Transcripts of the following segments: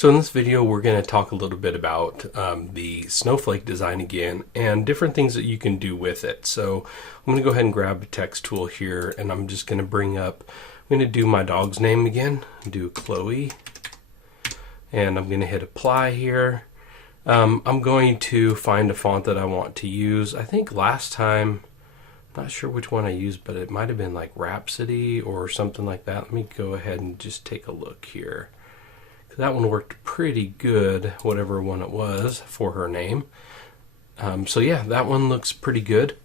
So in this video, we're going to talk a little bit about the Snowflake design again and different things that you can do with it. So I'm going to go ahead and grab a text tool here, and I'm just going to bring up, I'm going to do my dog's name again, do Chloe, and I'm going to hit apply here. I'm going to find a font that I want to use. I think last time, I'm not sure which one I used, but it might have been like Rhapsody or something like that. Let me go ahead and just take a look here. That one worked pretty good, whatever one it was, for her name. So yeah, that one looks pretty good.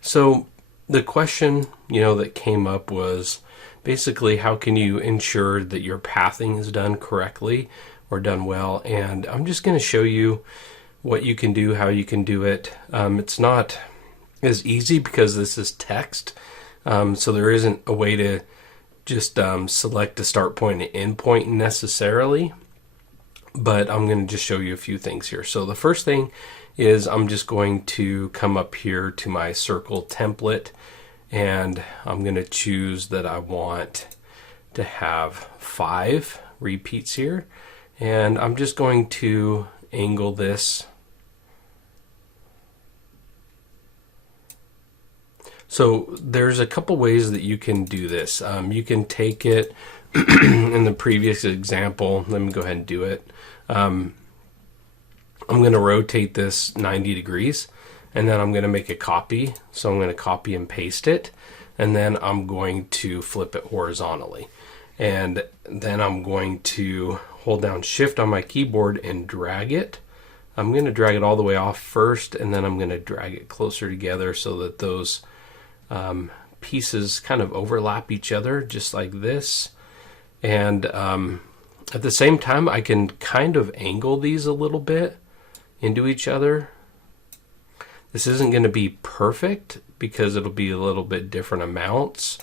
So the question, that came up was basically how can you ensure that your pathing is done correctly or done well? And I'm just going to show you what you can do, how you can do it. It's not as easy because this is text, so there isn't a way to just select a start point and end point necessarily, but I'm going to just show you a few things here. So the first thing is I'm just going to come up here to my circle template, and I'm going to choose that I want to have 5 repeats here, and I'm just going to angle this. So there's a couple ways that you can do this. You can take it in the previous example. Let me go ahead and do it. I'm going to rotate this 90 degrees, and then I'm going to make a copy. So I'm going to copy and paste it, and then I'm going to flip it horizontally. And then I'm going to hold down Shift on my keyboard and drag it. I'm going to drag it all the way off first, and then I'm going to drag it closer together so that those pieces kind of overlap each other, just like this. And at the same time, I can kind of angle these a little bit into each other. This isn't going to be perfect because it'll be a little bit different amounts,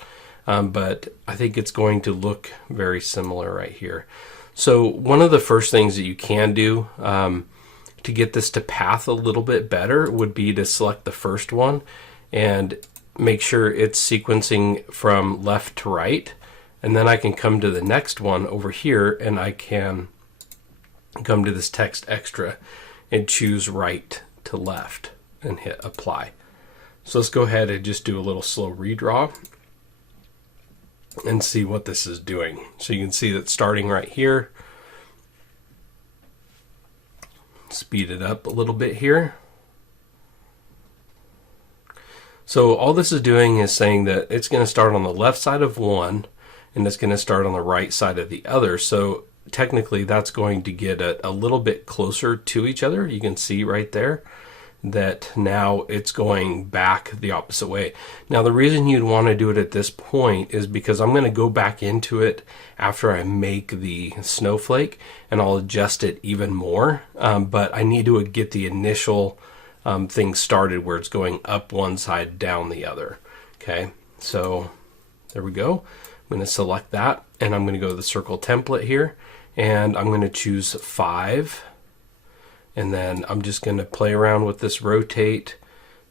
but I think it's going to look very similar right here. So one of the first things that you can do to get this to path a little bit better would be to select the first one and make sure it's sequencing from left to right, and then I can come to the next one over here, and I can come to this text extra and choose right to left and hit apply. So let's go ahead and just do a little slow redraw and see what this is doing. So you can see that starting right here, speed it up a little bit here. So all this is doing is saying that it's going to start on the left side of one, and it's going to start on the right side of the other. So technically that's going to get a little bit closer to each other. You can see right there that now it's going back the opposite way. Now the reason you'd want to do it at this point is because I'm going to go back into it after I make the snowflake, and I'll adjust it even more. But I need to get the initial things started where it's going up one side, down the other. Okay, so there we go. I'm going to select that, and I'm going to go to the circle template here, and I'm going to choose 5, and then I'm just going to play around with this rotate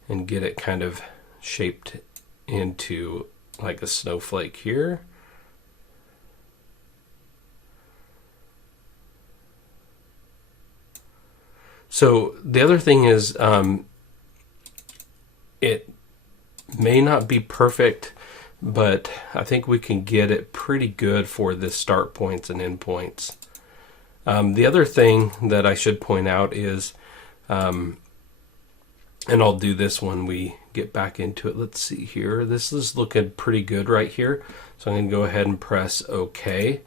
and get it kind of shaped into like a snowflake here. So the other thing is it may not be perfect, but I think we can get it pretty good for this start points and end points. The other thing that I should point out is, and I'll do this when we get back into it. Let's see here. This is looking pretty good right here. So I'm going to go ahead and press OK.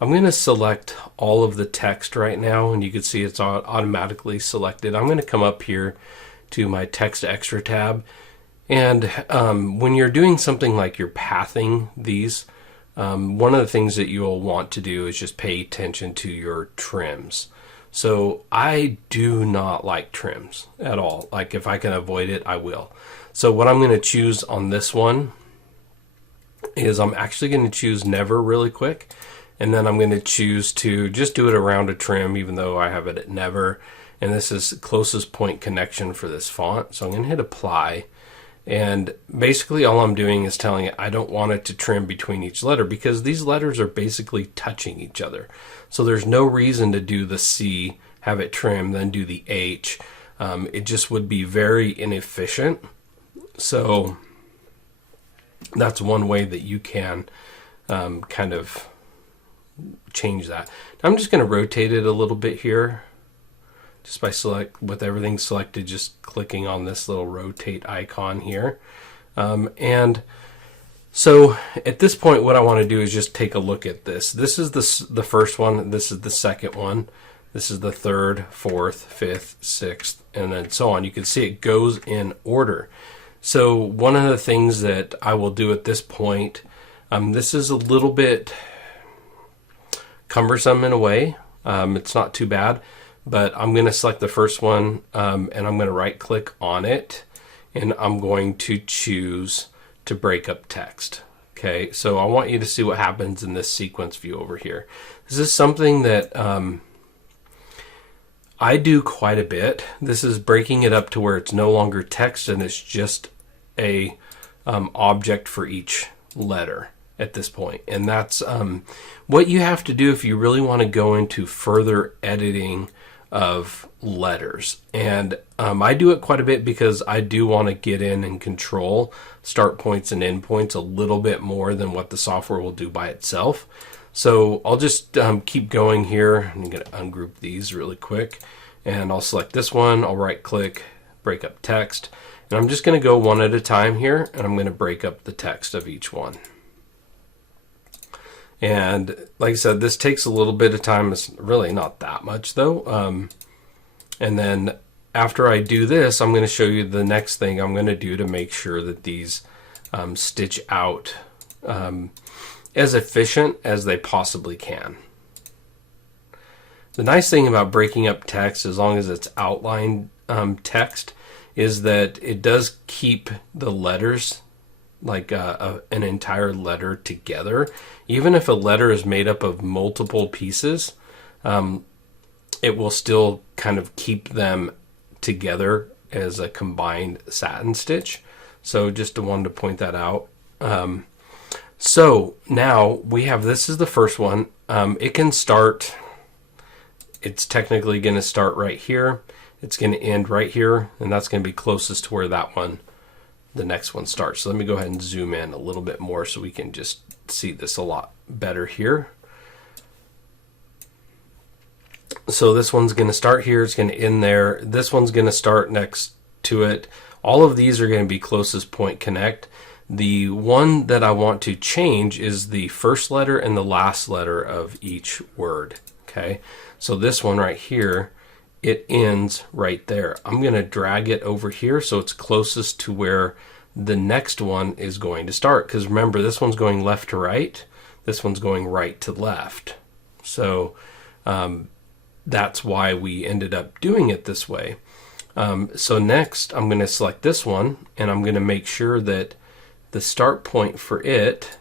I'm going to select all of the text right now, and you can see it's automatically selected. I'm going to come up here to my text extra tab, and when you're doing something like you're pathing these, one of the things that you'll want to do is just pay attention to your trims. So I do not like trims at all. Like if I can avoid it, I will. So what I'm going to choose on this one is I'm actually going to choose never really quick. And then I'm going to choose to just do it around a trim, even though I have it at never. And this is the closest point connection for this font. So I'm going to hit apply. And basically all I'm doing is telling it I don't want it to trim between each letter, because these letters are basically touching each other. So there's no reason to do the C, have it trim, then do the H. It just would be very inefficient. So that's one way that you can kind of change that. I'm just going to rotate it a little bit here, just by with everything selected, just clicking on this little rotate icon here. And so at this point, what I want to do is just take a look at this. This is the first one. This is the second one. This is the third, fourth, fifth, sixth, and then so on. You can see it goes in order. So one of the things that I will do at this point, this is a little bit cumbersome in a way. It's not too bad, but I'm going to select the first one, and I'm going to right click on it, and I'm going to choose to break up text. Okay, so I want you to see what happens in this sequence view over here. This is something that I do quite a bit. This is breaking it up to where it's no longer text and it's just a object for each letter at this point. And that's what you have to do if you really want to go into further editing of letters. And I do it quite a bit because I do want to get in and control start points and end points a little bit more than what the software will do by itself. So I'll just keep going here. I'm going to ungroup these really quick, and I'll select this one. I'll right click, break up text, and I'm just going to go one at a time here, and I'm going to break up the text of each one. And like I said, this takes a little bit of time. It's really not that much though. And then after I do this, I'm going to show you the next thing I'm going to do to make sure that these stitch out as efficient as they possibly can. The nice thing about breaking up text, as long as it's outline text, is that it does keep the letters like an entire letter together. Even if a letter is made up of multiple pieces, it will still kind of keep them together as a combined satin stitch. So just wanted to point that out. So now we have, this is the first one. It can start, it's technically going to start right here. It's going to end right here, and that's going to be closest to where that one, the next one starts. So let me go ahead and zoom in a little bit more so we can just see this a lot better here. So this one's going to start here, it's going to end there. This one's going to start next to it. All of these are going to be closest point connect. The one that I want to change is the first letter and the last letter of each word. Okay, so this one right here, it ends right there. I'm going to drag it over here so it's closest to where the next one is going to start. Because remember, this one's going left to right, this one's going right to left. So that's why we ended up doing it this way. So next, I'm going to select this one, and I'm going to make sure that the start point for it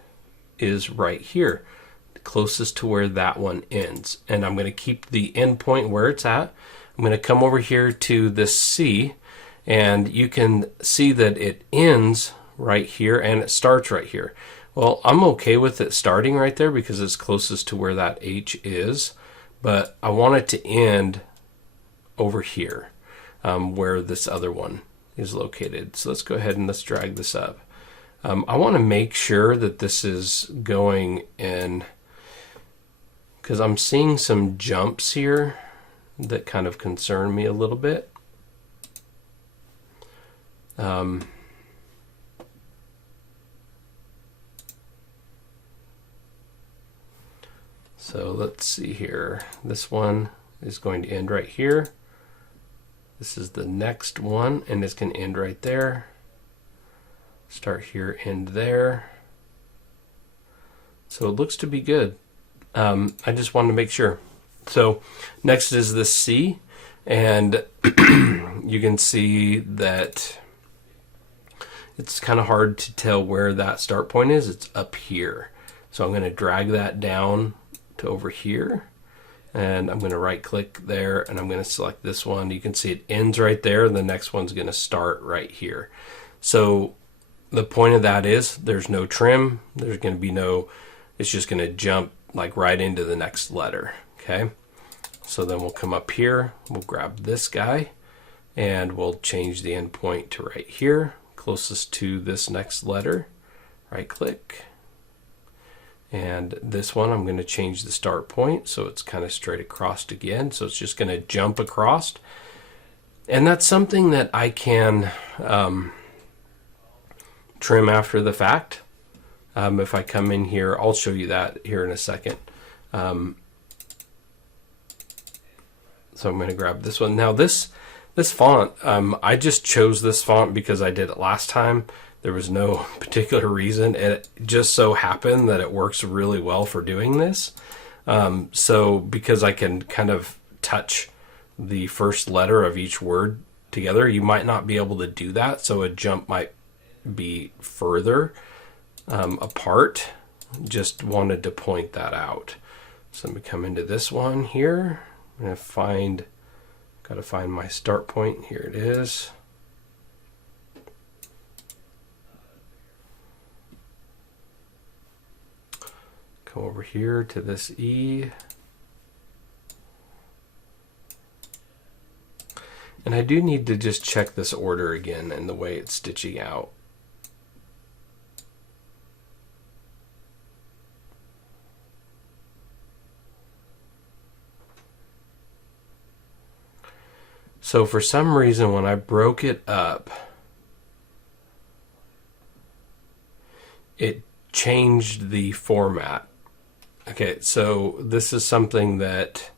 is right here, closest to where that one ends. And I'm going to keep the end point where it's at. I'm going to come over here to this C, and you can see that it ends right here and it starts right here. Well, I'm okay with it starting right there because it's closest to where that H is, but I want it to end over here where this other one is located. So let's go ahead and let's drag this up. I want to make sure that this is going in, because I'm seeing some jumps here that kind of concern me a little bit. So let's see here. This one is going to end right here. This is the next one, and it's going to end right there. Start here, end there. So it looks to be good. I just wanted to make sure. So next is the C, and you can see that it's kind of hard to tell where that start point is. It's up here. So I'm going to drag that down to over here, and I'm going to right click there, and I'm going to select this one. You can see it ends right there, and the next one's going to start right here. So the point of that is there's no trim. There's going to be no, it's just going to jump like right into the next letter. Okay. So then we'll come up here, we'll grab this guy, and we'll change the endpoint to right here, closest to this next letter. Right click. And this one, I'm going to change the start point so it's kind of straight across again. So it's just going to jump across. And that's something that I can trim after the fact. If I come in here, I'll show you that here in a second. So I'm going to grab this one. Now this font, I just chose this font because I did it last time. There was no particular reason. It just so happened that it works really well for doing this. So because I can kind of touch the first letter of each word together, you might not be able to do that. So a jump might be further apart. Just wanted to point that out. So let me come into this one here. I'm going to got to find my start point. Here it is. Come over here to this E. And I do need to just check this order again and the way it's stitching out. So for some reason, when I broke it up, it changed the format. Okay, so this is something that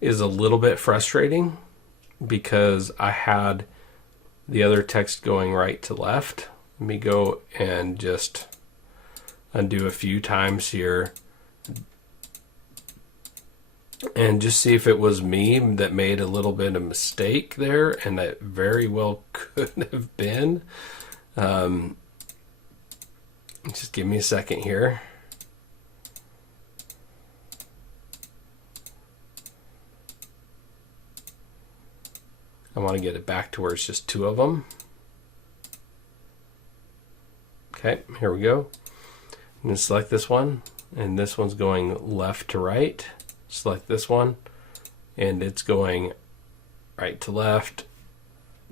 is a little bit frustrating because I had the other text going right to left. Let me go and just undo a few times here and just see if it was me that made a little bit of mistake there, and that very well could have been. Just give me a second here. I want to get it back to where it's just two of them. Okay, here we go. I'm going to select this one, and this one's going left to right. Select this one, and it's going right to left.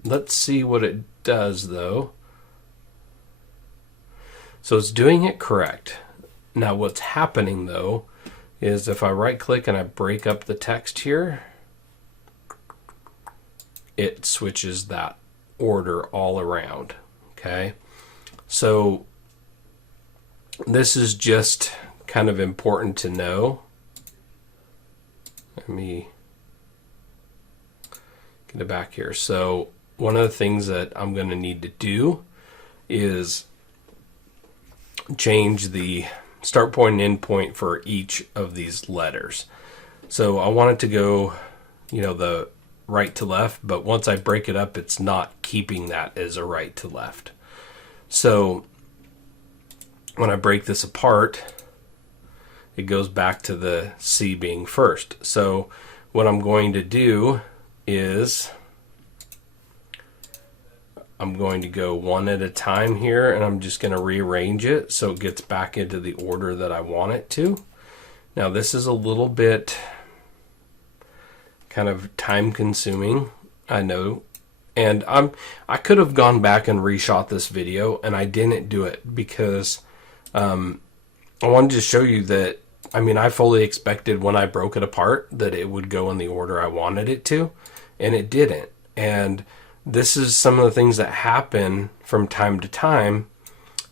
Let's see what it does though. So it's doing it correct. Now what's happening though is if I right click and I break up the text here, it switches that order all around. Okay, so this is just kind of important to know. Let me get it back here. So one of the things that I'm going to need to do is change the start point and end point for each of these letters. So I want it to go, the right to left, but once I break it up, it's not keeping that as a right to left. So when I break this apart, it goes back to the C being first. So what I'm going to do is I'm going to go one at a time here, and I'm just going to rearrange it so it gets back into the order that I want it to. Now this is a little bit kind of time consuming, I know, and I could have gone back and reshot this video, and I didn't do it because I wanted to show you that I fully expected when I broke it apart that it would go in the order I wanted it to, and it didn't. And this is some of the things that happen from time to time,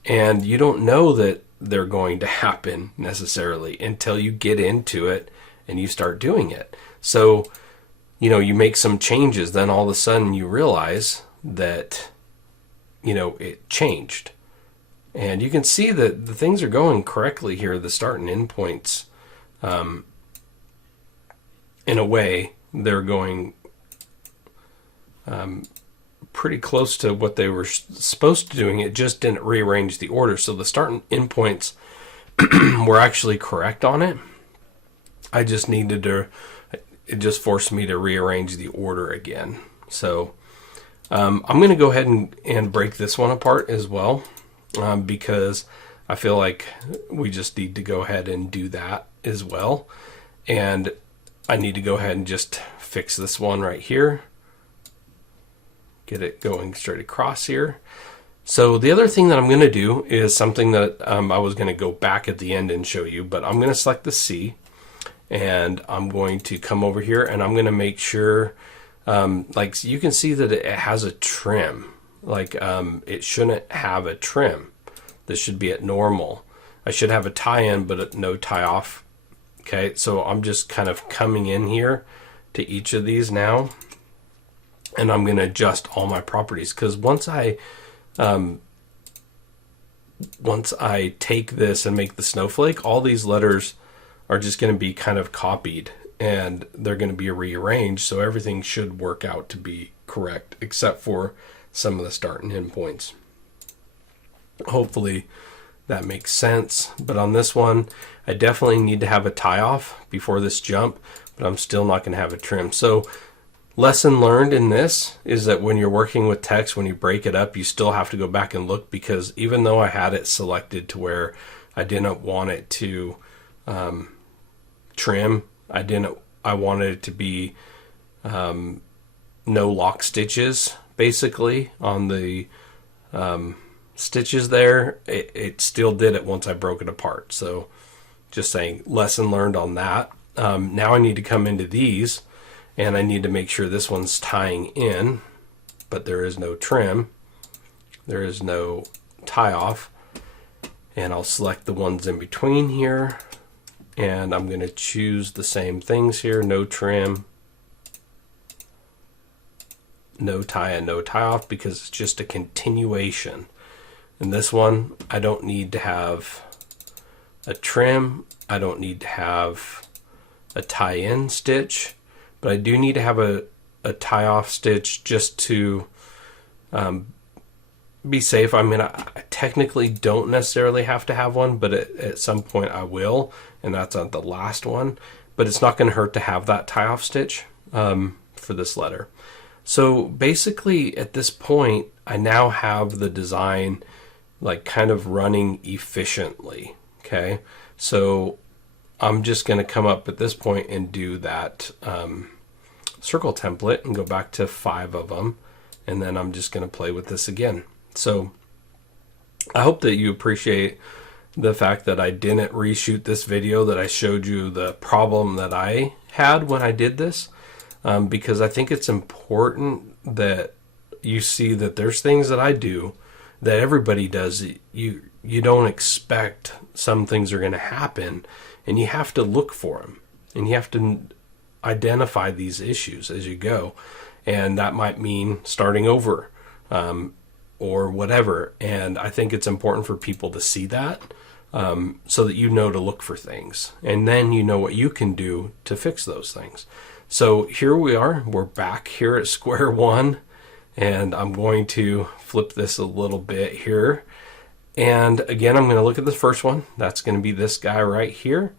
and you don't know that they're going to happen necessarily until you get into it and you start doing it. So, you make some changes, then all of a sudden you realize that, it changed. And you can see that the things are going correctly here, the start and end points. In a way, they're going pretty close to what they were supposed to doing. It just didn't rearrange the order. So the start and end points were actually correct on it. I just needed to, it just forced me to rearrange the order again. So I'm going to go ahead and break this one apart as well, because I feel like we just need to go ahead and do that as well. And I need to go ahead and just fix this one right here. Get it going straight across here. So the other thing that I'm going to do is something that I was going to go back at the end and show you, but I'm going to select the C, and I'm going to come over here, and I'm going to make sure, like you can see that it has a trim. Like it shouldn't have a trim. This should be at normal. I should have a tie in, but no tie off. Okay, so I'm just kind of coming in here to each of these now, and I'm going to adjust all my properties, because once I take this and make the snowflake, all these letters are just going to be kind of copied, and they're going to be rearranged, so everything should work out to be correct, except for some of the start and end points. Hopefully that makes sense. But on this one, I definitely need to have a tie off before this jump, but I'm still not going to have a trim. So lesson learned in this is that when you're working with text, when you break it up, you still have to go back and look, because even though I had it selected to where I didn't want it to trim, I wanted it to be no lock stitches, basically, on the stitches there. It still did it once I broke it apart. So just saying, lesson learned on that. Now I need to come into these, and I need to make sure this one's tying in, but there is no trim, there is no tie off, and I'll select the ones in between here, and I'm going to choose the same things here: no trim, no tie, and no tie off, because it's just a continuation. And this one, I don't need to have a trim, I don't need to have a tie-in stitch, but I do need to have a tie-off stitch just to be safe. I mean, I technically don't necessarily have to have one, but at some point I will, and that's on the last one. But it's not going to hurt to have that tie-off stitch for this letter. So basically, at this point, I now have the design like kind of running efficiently. Okay, so I'm just going to come up at this point and do that circle template and go back to 5 of them, and then I'm just going to play with this again. So I hope that you appreciate the fact that I didn't reshoot this video, that I showed you the problem that I had when I did this, because I think it's important that you see that there's things that I do that everybody does. You don't expect some things are going to happen, and you have to look for them, and you have to identify these issues as you go, and that might mean starting over or whatever. And I think it's important for people to see that, so that you know to look for things, and then you know what you can do to fix those things. So here we are, we're back here at square one, and I'm going to flip this a little bit here. And again, I'm going to look at the first one. That's going to be this guy right here.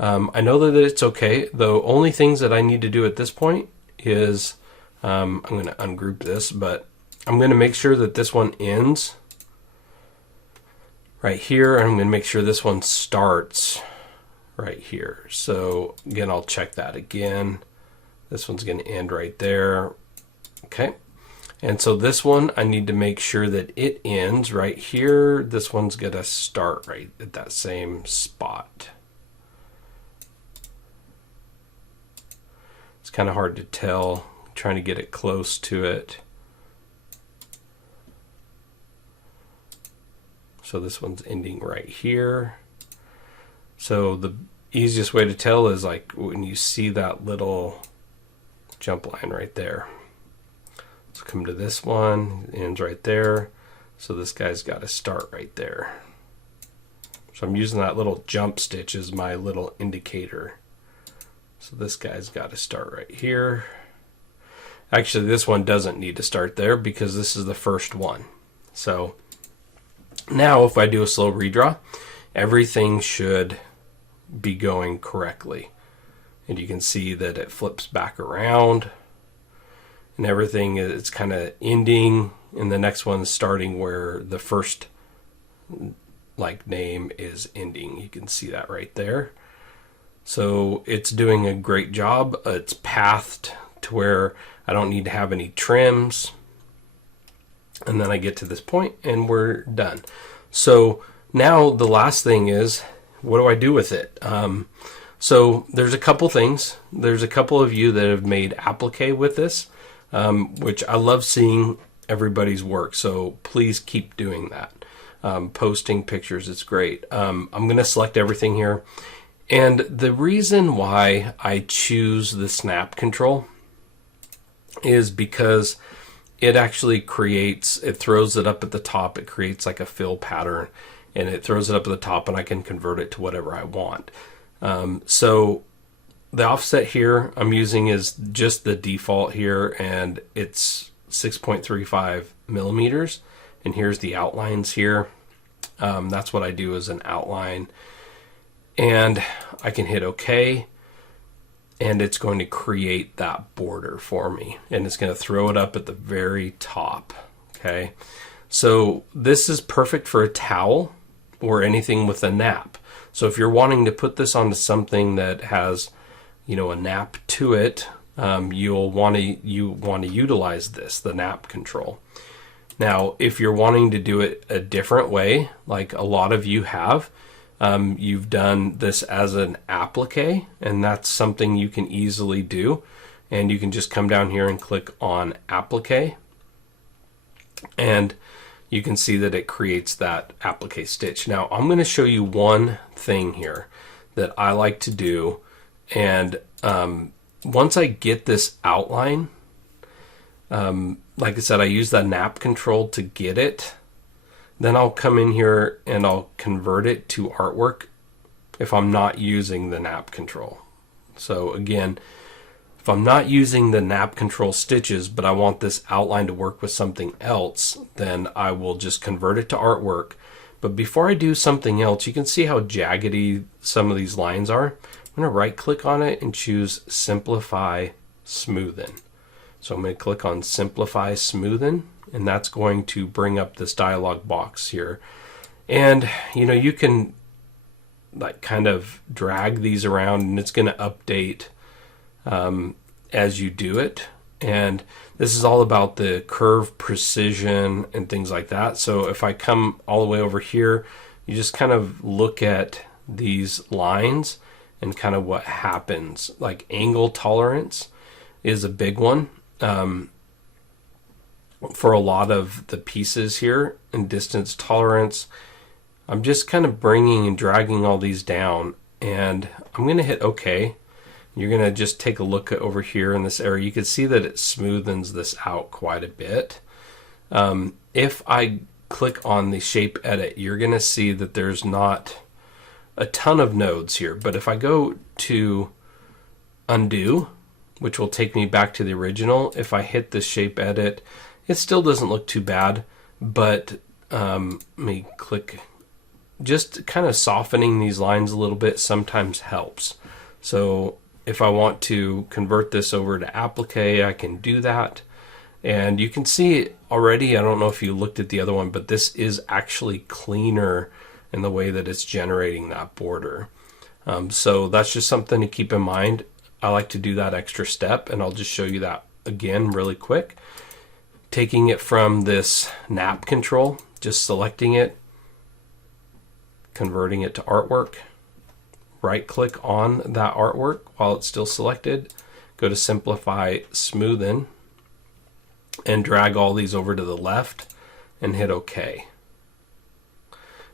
I know that it's okay. The only things that I need to do at this point is I'm going to ungroup this, but I'm going to make sure that this one ends right here, and I'm going to make sure this one starts right here. So again, I'll check that again. This one's going to end right there. Okay. And so this one, I need to make sure that it ends right here. This one's going to start right at that same spot. It's kind of hard to tell, I'm trying to get it close to it. So this one's ending right here. So the easiest way to tell is like when you see that little jump line right there. So come to this one, it ends right there. So this guy's got to start right there. So I'm using that little jump stitch as my little indicator. So this guy's got to start right here. Actually, this one doesn't need to start there because this is the first one. So now if I do a slow redraw, everything should be going correctly. and you can see that it flips back around and everything is kind of ending, and the next one's starting where the first like name is ending. You can see that right there. So it's doing a great job. It's pathed to where I don't need to have any trims. And then I get to this point and we're done. So now the last thing is, what do I do with it? So there's a couple things. There's a couple of you that have made applique with this, which I love seeing everybody's work. So please keep doing that. Posting pictures, it's great. I'm going to select everything here. And the reason why I choose the snap control is because it actually creates, it throws it up at the top. It creates like a fill pattern, and it throws it up at the top, and I can convert it to whatever I want. So the offset here I'm using is just the default here, and it's 6.35 millimeters. And here's the outlines here. That's what I do as an outline. And I can hit OK. And it's going to create that border for me. And it's going to throw it up at the very top. Okay. So this is perfect for a towel or anything with a nap. So if you're wanting to put this onto something that has, a nap to it, you want to utilize this, the nap control. Now, if you're wanting to do it a different way, like a lot of you have, you've done this as an applique, and that's something you can easily do. And you can just come down here and click on applique, and you can see that it creates that applique stitch. Now, I'm going to show you one thing here that I like to do. And once I get this outline, like I said, I use that nap control to get it. Then I'll come in here and I'll convert it to artwork if I'm not using the nap control. So again, if I'm not using the nap control stitches, but I want this outline to work with something else, then I will just convert it to artwork. But before I do something else, you can see how jaggedy some of these lines are. I'm going to right click on it and choose Simplify Smoothen. So I'm going to click on Simplify Smoothen, and that's going to bring up this dialog box here. And you can like kind of drag these around, and it's going to update as you do it. And this is all about the curve precision and things like that. So if I come all the way over here, you just kind of look at these lines and kind of what happens. Like angle tolerance is a big one. For a lot of the pieces here, and distance tolerance, I'm just kind of bringing and dragging all these down, and I'm going to hit OK. You're going to just take a look at over here in this area. You can see that it smoothens this out quite a bit. If I click on the shape edit, you're going to see that there's not a ton of nodes here, but if I go to undo, which will take me back to the original, if I hit the shape edit, it still doesn't look too bad, but let me click. Just kind of softening these lines a little bit sometimes helps. So if I want to convert this over to applique, I can do that. And you can see already, I don't know if you looked at the other one, but this is actually cleaner in the way that it's generating that border. So that's just something to keep in mind. I like to do that extra step, and I'll just show you that again really quick. Taking it from this nap control, just selecting it, converting it to artwork, right click on that artwork while it's still selected, go to Simplify Smoothen, and drag all these over to the left and hit OK.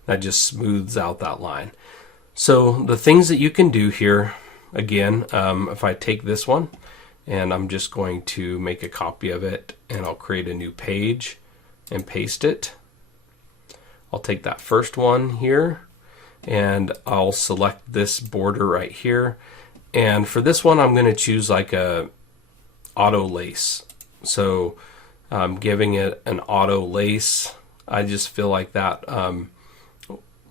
That just smooths out that line. So the things that you can do here, again, if I take this one, and I'm just going to make a copy of it, and I'll create a new page and paste it. I'll take that first one here, and I'll select this border right here. And for this one, I'm going to choose like a auto lace. So I'm giving it an auto lace. I just feel like that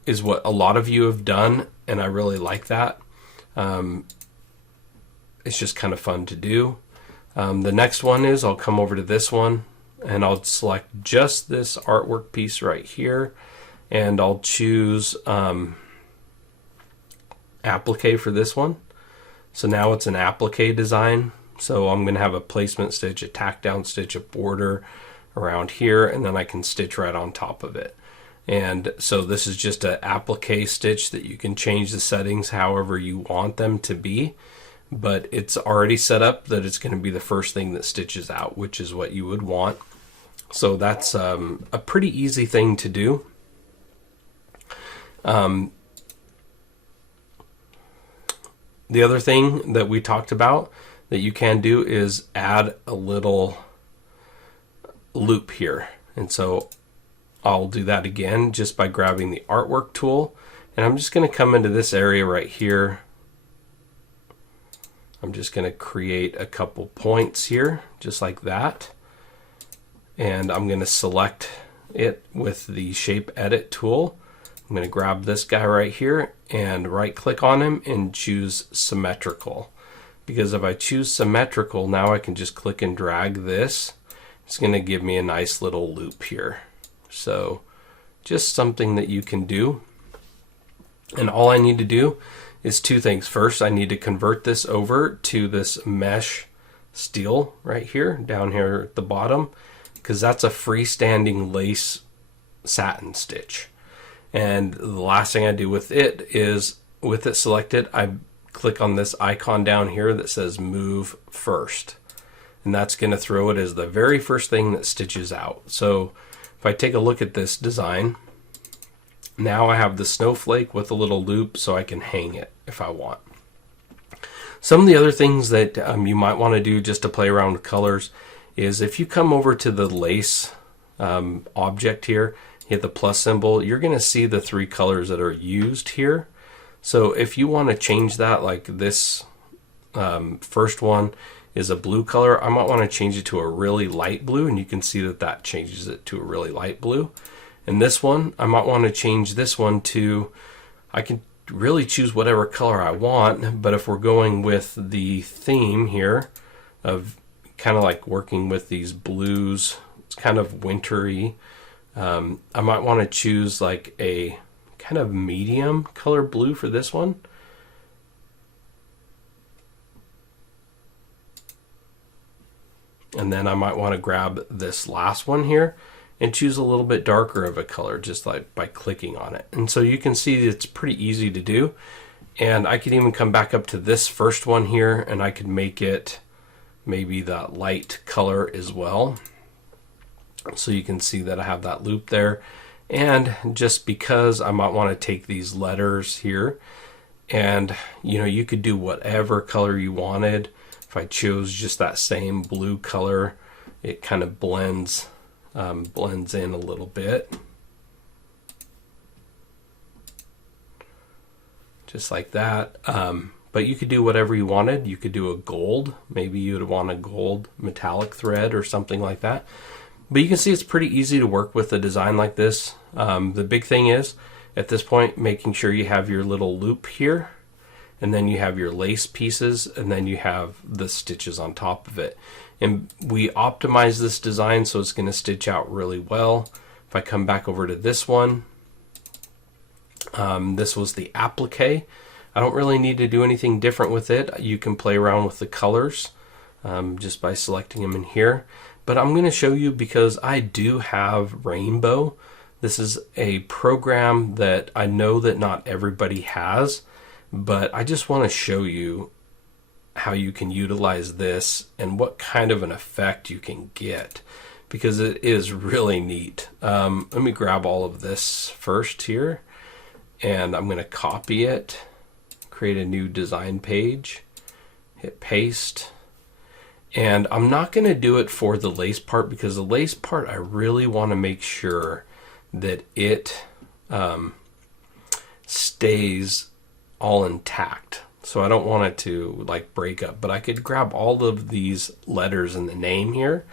is what a lot of you have done, and I really like that. it's just kind of fun to do. The next one is I'll come over to this one and I'll select just this artwork piece right here, and I'll choose applique for this one. So now it's an applique design. So I'm going to have a placement stitch, a tack down stitch, a border around here, and then I can stitch right on top of it. And so this is just an applique stitch that you can change the settings however you want them to be, but it's already set up that it's going to be the first thing that stitches out, which is what you would want. So that's a pretty easy thing to do. The other thing that we talked about that you can do is add a little loop here. And so I'll do that again just by grabbing the artwork tool. And I'm just going to come into this area right here. I'm just going to create a couple points here, just like that. And I'm going to select it with the shape edit tool. I'm going to grab this guy right here and right click on him and choose symmetrical. Because if I choose symmetrical, now I can just click and drag this. It's going to give me a nice little loop here. So just something that you can do. And all I need to do is two things. First, I need to convert this over to this mesh steel right here, down here at the bottom, because that's a freestanding lace satin stitch. And the last thing I do with it is, with it selected, I click on this icon down here that says move first. And that's going to throw it as the very first thing that stitches out. So if I take a look at this design, now I have the snowflake with a little loop so I can hang it if I want. Some of the other things that you might want to do just to play around with colors is if you come over to the lace object here, hit the plus symbol, you're going to see the three colors that are used here. So if you want to change that, like this first one is a blue color, I might want to change it to a really light blue, and you can see that that changes it to a really light blue. And this one, I might want to change this one to, I can really choose whatever color I want, but if we're going with the theme here of kind of like working with these blues, it's kind of wintry, I might want to choose like a kind of medium color blue for this one. And then I might want to grab this last one here and choose a little bit darker of a color just like by clicking on it. And so you can see it's pretty easy to do. And I could even come back up to this first one here and I could make it maybe that light color as well. So you can see that I have that loop there. And just because I might want to take these letters here, and you could do whatever color you wanted. If I chose just that same blue color, it kind of blends in a little bit. Just like that. But you could do whatever you wanted. You could do a gold. Maybe you would want a gold metallic thread or something like that. But you can see it's pretty easy to work with a design like this. The big thing is, at this point, making sure you have your little loop here, and then you have your lace pieces, and then you have the stitches on top of it. And we optimize this design so it's going to stitch out really well. If I come back over to this one, this was the applique. I don't really need to do anything different with it. You can play around with the colors just by selecting them in here. But I'm going to show you because I do have Rainbow. This is a program that I know that not everybody has, but I just want to show you how you can utilize this and what kind of an effect you can get, because it is really neat. Let me grab all of this first here, and I'm going to copy it, create a new design page, hit paste. And I'm not going to do it for the lace part, because the lace part I really want to make sure that it stays all intact. So I don't want it to like break up, but I could grab all of these letters in the name here.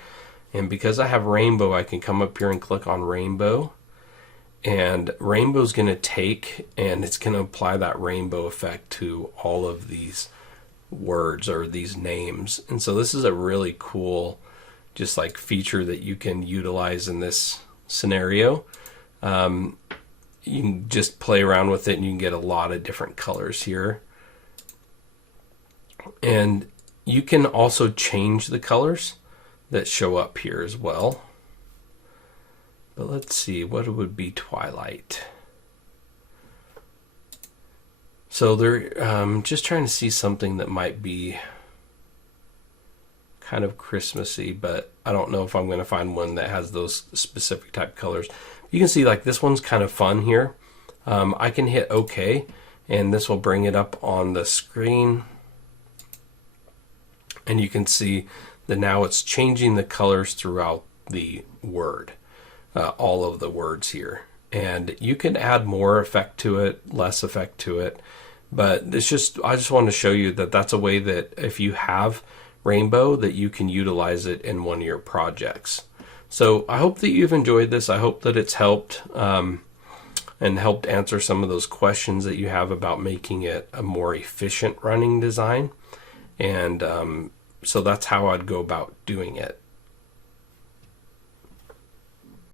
And because I have Rainbow, I can come up here and click on Rainbow. And Rainbow's going to take and it's going to apply that rainbow effect to all of these words or these names. And so this is a really cool just like feature that you can utilize in this scenario. You can just play around with it and you can get a lot of different colors here. And you can also change the colors that show up here as well. But let's see, what would be twilight? So they're just trying to see something that might be kind of Christmassy, but I don't know if I'm going to find one that has those specific type colors. You can see like this one's kind of fun here. I can hit OK, and this will bring it up on the screen. And you can see that now it's changing the colors throughout the word, all of the words here. And you can add more effect to it, less effect to it. But I just wanted to show you that that's a way that if you have Rainbow, that you can utilize it in one of your projects. So I hope that you've enjoyed this. I hope that it's helped and helped answer some of those questions that you have about making it a more efficient running design. And so that's how I'd go about doing it.